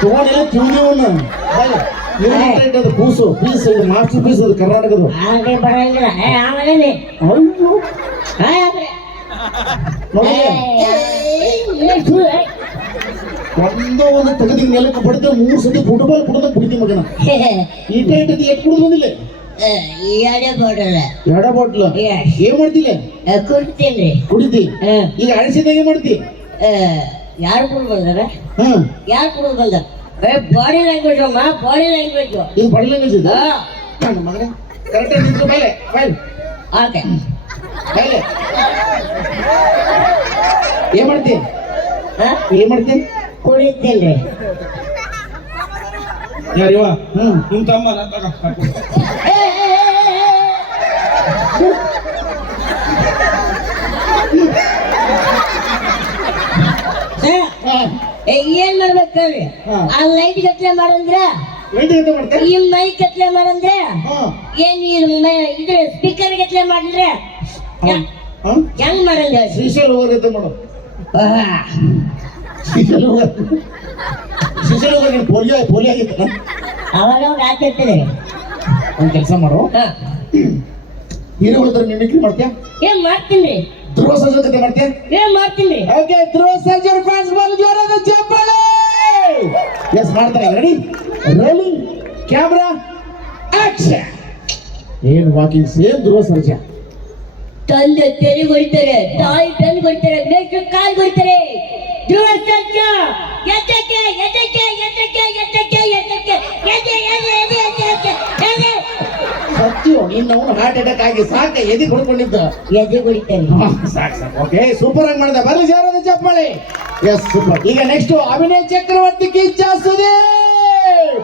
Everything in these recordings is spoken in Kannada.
ತಗೊಂಡಿಲ್ಲ ತಿಂದಿವನ್ನ ಅದು ಕೂಸು ಪೀಸ್ ಇದು ಮಾಸ್ಟರ್ ಪೀಸ್ ಅದು ಕರ್ನಾಟಕದ ಬರಂಗಿಲ್ಲ ಏ ಆಮೇಲೆ ನೀ. ಅಯ್ಯೋ. ಒಂದೋ ಒಂದು ತೆಗೆದಿ ನೆಲಕ್ಕೆ ಬಡಿದ್ರೆ ಮೂರು ಸತಿ ಫುಟ್ಬಾಲ್ ಕುಡಿದ ಕುಡಿತಿ ಮಗನ. ಈಟ ಇಟ್ಟದ್ದು ಎಷ್ಟು ಕುಡಿದು ಬಂದಿಲ್ಲ? ಅಡೆ ಬೋಡಲ್ಲ ಎರಡ ಬಾಟ್ಲ. ಏನ್ ಮಾಡ್ತಿಲ್ಲ ಕುಡ್ತೀನಿ. ಕುಡಿತಿ ಈಗ ಈಗ ಏನ್ ಮಾಡ್ತಿ? ಯಾರು ಕೂಡ ಬಂದಾರ? ಹಾ. ಯಾರು ಕೂಡ ಬಂದಾರೆ ಏ ಬಾಡಿ ಲ್ಯಾಂಗ್ವೇಜ್ ಅಮ್ಮ ಬಾಡಿ ಲ್ಯಾಂಗ್ವೇಜ್ ಇದು ಬಡಲ ಇದೆ? ನನ್ನ ಮಗನೇ ನಿಂತು ನಿಂತ್ಕೊ ಮೇಲೆ ಮೇಲೆ ಓಕೆ ಮೇಲೆ ಏನ್ ಮಾಡ್ತಿ? ಹಾ? ಏನ್ ಮಾಡ್ತಿ? ಕುಡಿತೀನಿ ಯಾರಿವ ಹ್ಮ್ ನಿಮ್ ತಮ್ಮ ನಾನು ತಗೋ, ಕರ್ಕೊಂಡು. ಹಾ ಏನ್ ಮಾಡ್ಬೇಕು ಹೇಳ್ರಿ ಆ ಲೈಟ್ ಕತ್ಲೆ ಮಾಡಂದ್ರ ಈ ಮೈ ಕತ್ಲೆ ಮಾಡಂದ್ರ ಏನು ಇದು ಸ್ಪೀಕರ್ ಕತ್ಲೆ ಮಾಡಿದ್ರೆ? ಹೆಂಗ್ ಮಾಡಂದ ಸೀಸಲ್ ಹೋಗತ್ತೆ ಮಾಡು ಶ್ರೀಶೈಲ ಹೋಗ ಶ್ರೀಶೈಲ ಹೋಗಿ ಪೋಲಿಯೋ ಪೋಲಿಯೋ ಆಗಿತ್ತ ಅವಾಗ ಅವಾಗ ಆಗ್ತಿರ್ತದೆ ಒಂದ್ ಕೆಲಸ ಮಾಡು. ಹೀರೋ ಹತ್ರ ಮಿಮಿಕ್ರಿ ಮಾಡ್ತೀಯ? ಏನ್ ಮಾಡ್ತೀನಿ ಧ್ರುವ ಸರ್ಜನ್ ಜೊತೆ ಮಾಡ್ತೀಯ? ಏನ್ ಮಾಡ್ತೀನಿ? ಓಕೆ ಧ್ರುವ ಸರ್ಜನ್ ಫ್ಯಾನ್ಸ್ ಬಂದು ಜೋರಾದ ಚಪ್ಪಾಳೆ ಎಸ್ ಮಾಡ್ತಾರೆ. ರೆಡಿ ರೋಲಿಂಗ್ ಕ್ಯಾಮ್ರಾ ಆಕ್ಷನ್ ಏನ್ ವಾಕಿಂಗ್ ಸೇಮ್ ಧ್ರುವ ಸರ್ಜನ್ ತಂದೆ ತೆರಿ ಹೊಡಿತಾರೆ ತಾಯಿ ತಂದು ಹೊಡಿತಾರೆ ಮೇಷ್ಟ್ರು ಕಾಲ್ ಹೊಡಿತಾರೆ. ಧ್ರುವ ಸರ್ಜನ್ ಎತ್ತಕ್ಕೆ ಎತ್ತಕ್ಕೆ ಎತ್ತಕ್ಕೆ ನಿನ್ನ ಅವನು ಹಾರ್ಟ್ ಅಟ್ಯಾಕ್ ಆಗಿ ಸಾಕ ಎದಿ ಕುಡ್ಕೊಂಡಿದ್ದ ಎದಿ ಹೊಡಿತಾರೆ ಸಾಕ್ ಸಾಕ್. ಓಕೆ ಸೂಪರ್ ಆಗಿ ಮಾಡಿದೆ ಬರ್ಲಿ ಜೋರಾದ ಚಪ್ಪಾಳೆ ಎಸ್ ಸೂಪರ್ ಈಗ ನೆಕ್ಸ್ಟ್ ಅಭಿನಯ ಚಕ್ರವರ್ತಿ ಕಿಚ್ಚ ಸುದೀಪ್!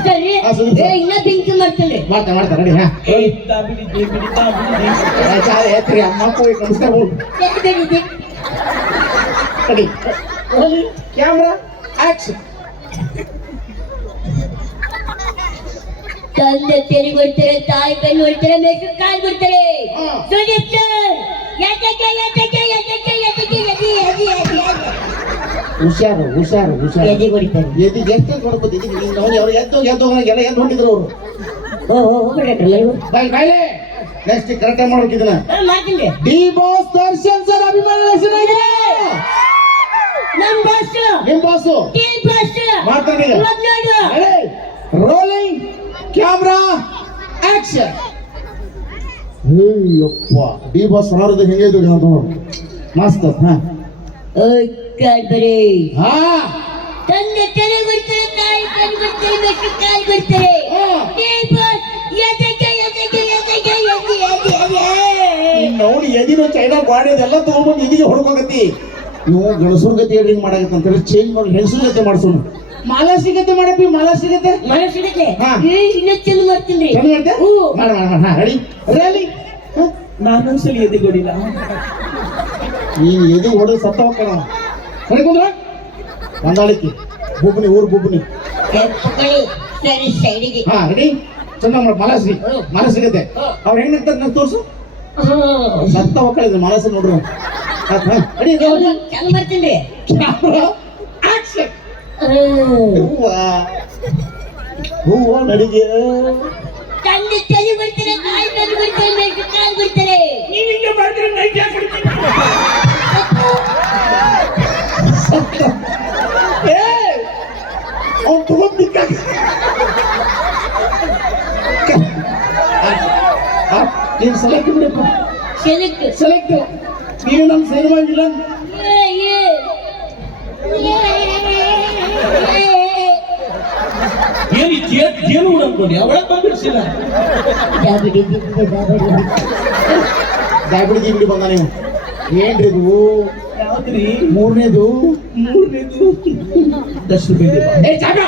ಸರ್? ರೀ ಹಾ, ಸುದೀಪ್ ಸರ್. ಏ, ಇನ್ನ ಬೆಂಕಿ ಮಾಡ್ತೀನಿ ಮಾಡ್ತಾ ಮಾಡ್ತಾ ರೆಡಿ ಹಾ. ಬಿಡಿತಾ ಬಿಡಿತಿ, ಬಿಡಿತಾ ಬಿಡಿತಿ. ಚಾಲೆ ಎತ್ರಿ ಅಮ್ಮ ಹೋಗಿ ನಮಸ್ಕಾರ ಹೋಗಿ. ರೆಡಿ ಕ್ಯಾಮ್ರಾ ಆಕ್ಷನ್ ತಂದೆ ತೆರಿ ಹೊಡಿತಾರೆ ತಾಯಿ ಬೆನ್ನು ಹೊಡಿತಾರೆ ಮೇಷ್ಟ್ರು ಕಾಲು ಬಿಡ್ತಾರೆ. ಸುದೀಪ್ ಸರ್ ಎತ್ತಕ್ಕೆ ಎತ್ತಕ್ಕೆ ಎತ್ತಕ್ಕೆ ಎದೆ ಎದೆ ಎದೆ ಎದೆ ಹುಷಾರು ಹುಷಾರು ಹುಷಾರು. ಎದೆ ಹೊಡಿತಾರೆ ಎದಿ ಎಷ್ಟು ಕೊಡ್ಬೋದು ಎದಿ ನೀನು ಅವ್ರು ಅವ್ರು ಎದ್ದು ಎದ್ದು ಹೋಗೋಣ ಎಲ್ಲ ಎದ್ದು ಹೊಂಟಿದ್ರು ಅವರು. ಓ ಓ ಹೋಗ್ಬಿಡ್ರಿ ಬಾಯ್ ಬಾಯ್ಲೆ ನೆಕ್ಸ್ಟ್ ಕರೆಕ್ಟ್ ಮಾಡ್ಬೇಕು ಇದನ್ನ. ಮಾಡ್ತೀನಿ ಡಿ ಬಾಸ್ ದರ್ಶನ್ ಸರ್ ಅಭಿಮಾನ ಹೆಸರಾಗಿದೆ ನಮ್ಮ ಬಾಸ್. ನಿಮ್ಮ ಬಾಸ್? D boss. ಮಾಡ್ತಾನೆ ಈಗ. ಇವಾಗ್ ನೋಡು rolling camera action Ayyappa D boss ಸಾರದ ಹೆಂಗೆ ಅದು ಮಸ್ತ್ ಹಾ. ಓಯ್ ಹಾ. ತಂದೆ ತಾಯಿ ಕಾಲ್ ಬಾಸ್ ಎದೆ ಎದೆ ಎದೆ ನೋಡಿ ಎದಿನ ಚೈನಾ ಗಾಡಿ ಅದೆಲ್ಲ ತಗೊಂಡ್ಬಂದು ಎದಿಗೆ ಹೊಡ್ಕೋಗತ್ತಿ ನೀವು ಗಣಸೂರ್ ಗತಿ ಹೇಳಿ ಮಾಡಾಕತ್ತ ಅಂತೇಳಿ ಚೇಂಜ್ ಮಾಡಿ ಹೆಂಗಸೂರ್ ಗತಿ ಮಾಡ್ಸೋಣ. ಮಾಲಾಸಿ ಸಿಗತ್ತೆ ಮಾಡಪ್ಪಿ ಮಾಲ ಸಿಗತ್ತೆ ಮಾಲ ಸಿಗತ್ತೆ ಏ ಇನ್ನೂ ಚಂದ ಮಾಡ್ತೀನಿ. ಚಂದ ಮಾಡ್ತೆ ಹ್ಞೂ. ಮಾಡ ಮಾಡ ಸಲ ರೆಡಿ ರೆಡಿ ನಾನೊಂದ್ಸಲಿ ಎದೆಗೊಡಿಲ್ಲ ನೀನು ಎದೆ ಹೊಡೆದು ಸತ್ತ ಹೋಗ್ತಾನ ಸರಿ ಕುಂದ್ರ? ಒಂದಾಳಿಕೆ ಬುಬ್ನಿ ಊರು ಬುಬ್ನಿ. ಎತ್ಕೊಳ್ಳಿ ಸರಿ ಸೈಡಿಗೆ. ಹಾ ರೆಡಿ ಚಂದ ಮಾಡ ಮಲಸಿ ಹ್ಮ್. ಮಾಲಾಸಿ ಸಿಗತ್ತೆ ಅವ್ರು ಹೆಂಗ್ ನಿಂತಾರೆ ನಂಗೆ ತೋರ್ಸು? ಸತ್ತ ಹೋಗ್ಕಳಿದ್ರೆ ಮಲಸ ನೋಡ್ರಿ. ರೆಡಿ ಆಕ್ಷನ್ ಹೂವ ಹೂವ ನಡಿಗೆ ತಂದೆ ತೆರೆ ಬಿಡ್ತಾರೆ ತಾಯಿ ಬೆನ್ನು ಬಿಡ್ತಾರೆ ಮೆಟ್ಟು ಕಾಲ್ ಬಿಡ್ತಾರೆ ನೀವ್ ಹಿಂಗೆ ಮಾಡಿದ್ರೆ ನೈಟ್ ಯಾಕೆ ಹೊಡಿತೀನಿ? ಏ ಅವ್ನು ತಗೊಂಡಿದ್ದ ನೀನು ಸೆಲೆಕ್ಟ್ ಬಿಡಪ್ಪ ಸೆಲೆಕ್ಟ್ ಸೆಲೆಕ್ಟ್ ನೀನು ನಮ್ಮ ಸಿನಿಮಾ ವಿಲನ್ ಏ ಏ ಏನ್ ಜೇನು ಹುಳ ಅನ್ಕೊಂಡಿ? ಒಳಗ್ ಬಂದ್ಬಿಡ್ಸಿಲ್ಲ. ದಾಬಡಿ ಇಲ್ಲಿ ಬಂದ ನೀವು. ಏನ್ರಿ ಇದು? ಯಾವ್ದ್ರಿ? ಮೂರನೇದು? ಮೂರನೇದು. ಜಾಗ!